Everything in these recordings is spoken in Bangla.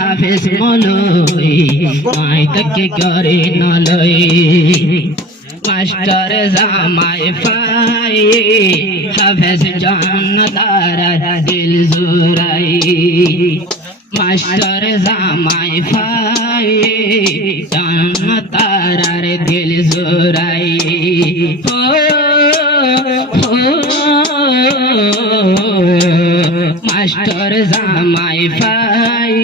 হাফেজ মলই আই তাকে করে নলই মাস্টার জামাই পাই হাফেজ জান্নাতার দিল জুরাই মাস্টার জামাই পাই জান্নাতার দিল জুরাই মাস্টার জামাই পাই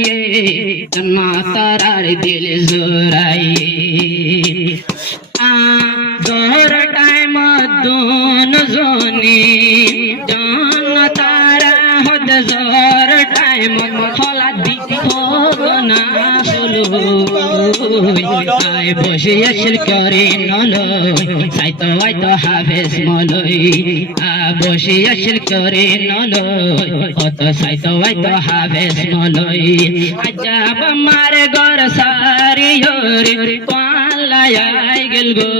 জান্নাতার দিল জুরাই দোর টাইম দোন জনি জান্নাতারা হদ জোর টাইম খোলা দিও না হলো আই বসে আসল করে নলই সাইতো আইতো হাফেজ মলই বসে আসল করে নলই কত সাইতো আইতো হাফেজ মলই আজাব আমার ঘর সারি রে পালায় গেল গো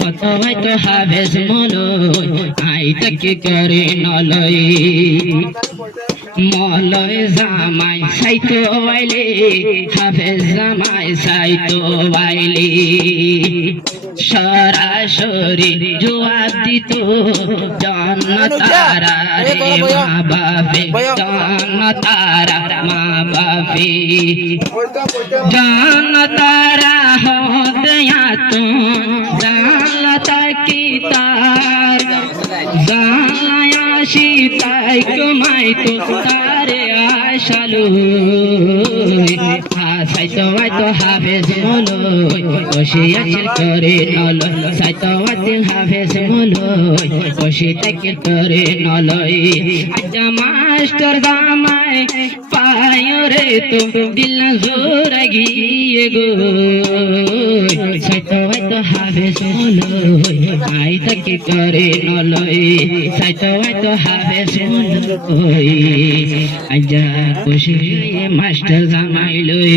কত আইতো হাফেজ মলই আই তাকে করে নলই মলয় জামাই সাইতো আইলে হাফেজ জামাই সাইতো আইলে সরাসরি জবাব দিত জান্নাতারা রে মা বাপে জান্নাতারা মা বাপে জান্নাতারা হদয়া তো জান্নাতা কি তার জায়া সীতাই কমাই তো তারে আশালু সাইতো আইতো হাফেজ মলই বসে আসল করে নলই সাইতো আইতো হাফেজ মলই বসে তাকে করে নলই আজা মাস্টার জামাই পায় রে তো দিল জোরা গিয়ে গো সাইতো আইতো হাফেজ মলই আই তাকে করে নলই সাইতো আইতো হাফেজ মলই আজা খুশি মাস্টার জামাই লই